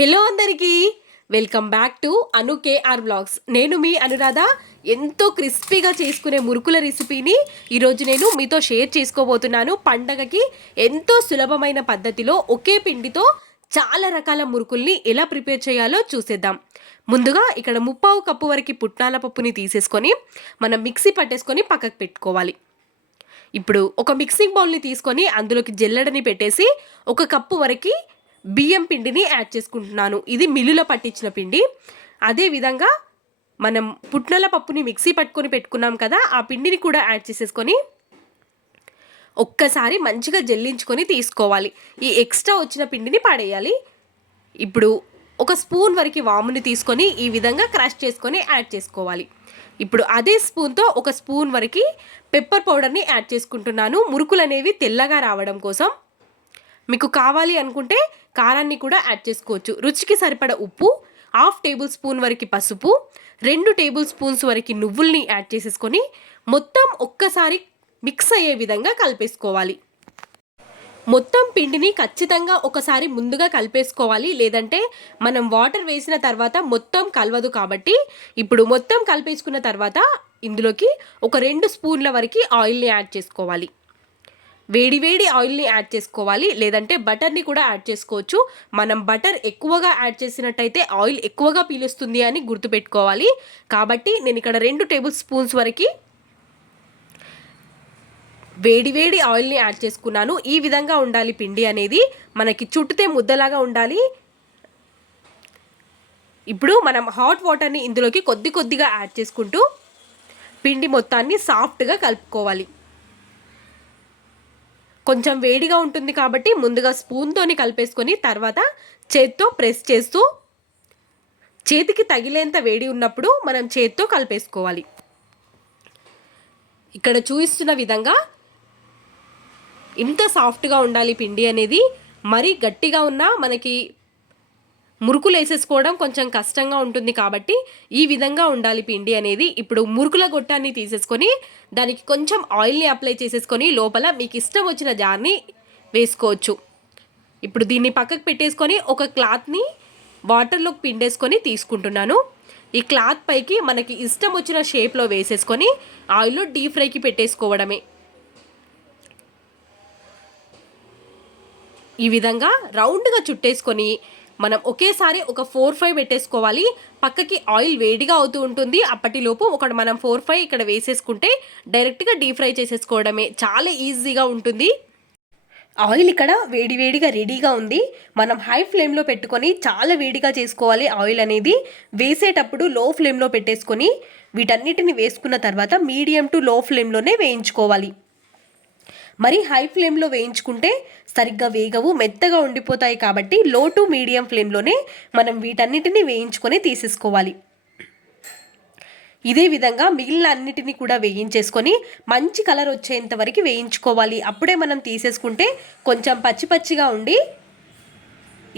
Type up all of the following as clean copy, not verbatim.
Hello అందరికీ welcome back to Anu KR blogs. నేను మీ అనురాధ. ఎంతో క్రిస్పీగా చేసుకునే మురుకుల రెసిపీని ఈరోజు నేను మీతో షేర్ చేసుకోబోతున్నాను. పండగకి ఎంతో సులభమైన పద్ధతిలో ఒకే పిండితో చాలా రకాల మురుకుల్ని ఎలా ప్రిపేర్ చేయాలో చూసేద్దాం. ముందుగా ఇక్కడ 3/4 కప్పు వరకు పుట్నాల పప్పుని తీసేసుకొని మనం మిక్సీ పట్టేసుకొని పక్కకు పెట్టుకోవాలి. ఇప్పుడు ఒక మిక్సింగ్ బౌల్ని తీసుకొని అందులోకి జల్లెడని పెట్టేసి 1 కప్పు వరకు బియ్యం పిండిని యాడ్ చేసుకుంటున్నాను. ఇది మిల్లులో పట్టించిన పిండి. అదేవిధంగా మనం పుట్నాల పప్పుని మిక్సీ పట్టుకొని పెట్టుకున్నాం కదా, ఆ పిండిని కూడా యాడ్ చేసేసుకొని ఒక్కసారి మంచిగా జల్లించుకొని తీసుకోవాలి. ఈ ఎక్స్ట్రా వచ్చిన పిండిని పడేయాలి. ఇప్పుడు 1 స్పూన్ వరకు వాముని తీసుకొని ఈ విధంగా క్రష్ చేసుకొని యాడ్ చేసుకోవాలి. ఇప్పుడు అదే స్పూన్తో 1 స్పూన్ వరకు పెప్పర్ పౌడర్ని యాడ్ చేసుకుంటున్నాను, మురుకులు అనేవి తెల్లగా రావడం కోసం. మీకు కావాలి అనుకుంటే కారాన్ని కూడా యాడ్ చేసుకోవచ్చు. రుచికి సరిపడ ఉప్పు, 1/2 టేబుల్ స్పూన్ వరకు పసుపు, 2 టేబుల్ స్పూన్స్ వరకు నువ్వుల్ని యాడ్ చేసేసుకొని మొత్తం ఒక్కసారి మిక్స్ అయ్యే విధంగా కలిపేసుకోవాలి. మొత్తం పిండిని ఖచ్చితంగా ఒకసారి ముందుగా కలిపేసుకోవాలి, లేదంటే మనం వాటర్ వేసిన తర్వాత మొత్తం కలవదు. కాబట్టి ఇప్పుడు మొత్తం కలిపేసుకున్న తర్వాత ఇందులోకి 2 స్పూన్ల వరకు ఆయిల్ని యాడ్ చేసుకోవాలి. వేడి ఆయిల్ని యాడ్ చేసుకోవాలి, లేదంటే బటర్ని కూడా యాడ్ చేసుకోవచ్చు. మనం బటర్ ఎక్కువగా యాడ్ చేసినట్టయితే ఆయిల్ ఎక్కువగా పీలుస్తుంది అని గుర్తుపెట్టుకోవాలి. కాబట్టి నేను ఇక్కడ 2 టేబుల్ స్పూన్స్ వరకు వేడి ఆయిల్ని యాడ్ చేసుకున్నాను. ఈ విధంగా ఉండాలి పిండి అనేది, మనకి చుట్టితే ముద్దలాగా ఉండాలి. ఇప్పుడు మనం హాట్ వాటర్ని ఇందులోకి కొద్దిగా యాడ్ చేసుకుంటూ పిండి మొత్తాన్ని సాఫ్ట్గా కలుపుకోవాలి. కొంచెం వేడిగా ఉంటుంది కాబట్టి ముందుగా స్పూన్తోని కలిపేసుకొని తర్వాత చేత్తో ప్రెస్ చేస్తూ చేతికి తగిలేంత వేడి ఉన్నప్పుడు మనం చేత్తో కలిపేసుకోవాలి. ఇక్కడ చూపిస్తున్న విధంగా ఇంత సాఫ్ట్గా ఉండాలి పిండి అనేది. మరీ గట్టిగా ఉన్నా మనకి మురుకులు వేసేసుకోవడం కొంచెం కష్టంగా ఉంటుంది. కాబట్టి ఈ విధంగా ఉండాలి పిండి అనేది. ఇప్పుడు మురుకుల గొట్టాన్ని తీసేసుకొని దానికి కొంచెం ఆయిల్ని అప్లై చేసేసుకొని లోపల మీకు ఇష్టం వచ్చిన జార్ని వేసుకోవచ్చు. ఇప్పుడు దీన్ని పక్కకు పెట్టేసుకొని ఒక క్లాత్ని వాటర్లోకి పిండేసుకొని తీసుకుంటున్నాను. ఈ క్లాత్ పైకి మనకి ఇష్టం వచ్చిన షేప్లో వేసేసుకొని ఆయిల్లో డీప్ ఫ్రైకి పెట్టేసుకోవడమే. ఈ విధంగా రౌండ్గా చుట్టేసుకొని మనం ఒకేసారి ఒక 4-5 పెట్టేసుకోవాలి. పక్కకి ఆయిల్ వేడిగా అవుతూ ఉంటుంది. అప్పటిలోపు మనం 4-5 ఇక్కడ వేసేసుకుంటే డైరెక్ట్గా డీప్ ఫ్రై చేసేసుకోవడమే. చాలా ఈజీగా ఉంటుంది. ఆయిల్ ఇక్కడ వేడిగా రెడీగా ఉంది. మనం హై ఫ్లేమ్లో పెట్టుకొని చాలా వేడిగా చేసుకోవాలి. ఆయిల్ అనేది వేసేటప్పుడు లో ఫ్లేమ్లో పెట్టేసుకొని వీటన్నిటిని వేసుకున్న తర్వాత మీడియం టు లో ఫ్లేమ్లోనే వేయించుకోవాలి. మరి హై ఫ్లేమ్లో వేయించుకుంటే సరిగ్గా వేగవు, మెత్తగా ఉండిపోతాయి. కాబట్టి లో టు మీడియం ఫ్లేమ్లోనే మనం వీటన్నిటిని వేయించుకొని తీసేసుకోవాలి. ఇదే విధంగా మిగిలిన అన్నిటిని కూడా వేయించేసుకొని మంచి కలర్ వచ్చేంత వరకు వేయించుకోవాలి. అప్పుడే మనం తీసేసుకుంటే కొంచెం పచ్చిగా ఉండి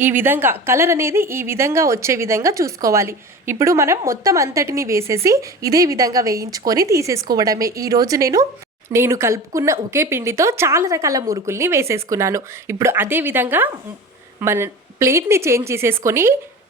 ఈ విధంగా కలర్ అనేది ఈ విధంగా వచ్చే విధంగా చూసుకోవాలి. ఇప్పుడు మనం మొత్తం అంతటిని వేసేసి ఇదే విధంగా వేయించుకొని తీసేసుకోవడమే. ఈరోజు నేను కలుపుకున్న ఒకే పిండితో చాలా రకాల మురుకుల్ని వేసేసుకున్నాను. ఇప్పుడు అదే విధంగా మన ప్లేట్ని చేంజ్ చేసేసుకొని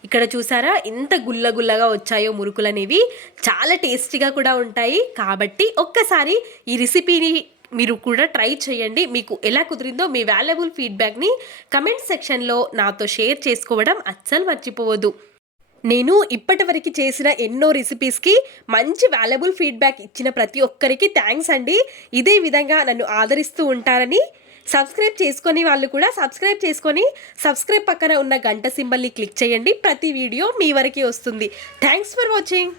ఇక్కడ చూసారా ఎంత గుల్లగా వచ్చాయో మురుకులు అనేవి. చాలా టేస్టీగా కూడా ఉంటాయి. కాబట్టి ఒక్కసారి ఈ రెసిపీని మీరు కూడా ట్రై చేయండి. మీకు ఎలా కుదిరిందో మీ వాల్యుబుల్ ఫీడ్బ్యాక్ని కమెంట్ సెక్షన్లో నాతో షేర్ చేసుకోవడం అస్సలు మర్చిపోవద్దు. నేను ఇప్పటివరకు చేసిన ఎన్నో రెసిపీస్కి మంచి వాల్యుబుల్ ఫీడ్బ్యాక్ ఇచ్చిన ప్రతి ఒక్కరికి థ్యాంక్స్ అండి. ఇదే విధంగా నన్ను ఆదరిస్తూ ఉంటారని. సబ్స్క్రైబ్ చేసుకొని వాళ్ళు కూడా సబ్స్క్రైబ్ చేసుకొని సబ్స్క్రైబ్ పక్కన ఉన్న గంట సింబల్ని క్లిక్ చేయండి. ప్రతి వీడియో మీ వరకే వస్తుంది. Thanks for watching.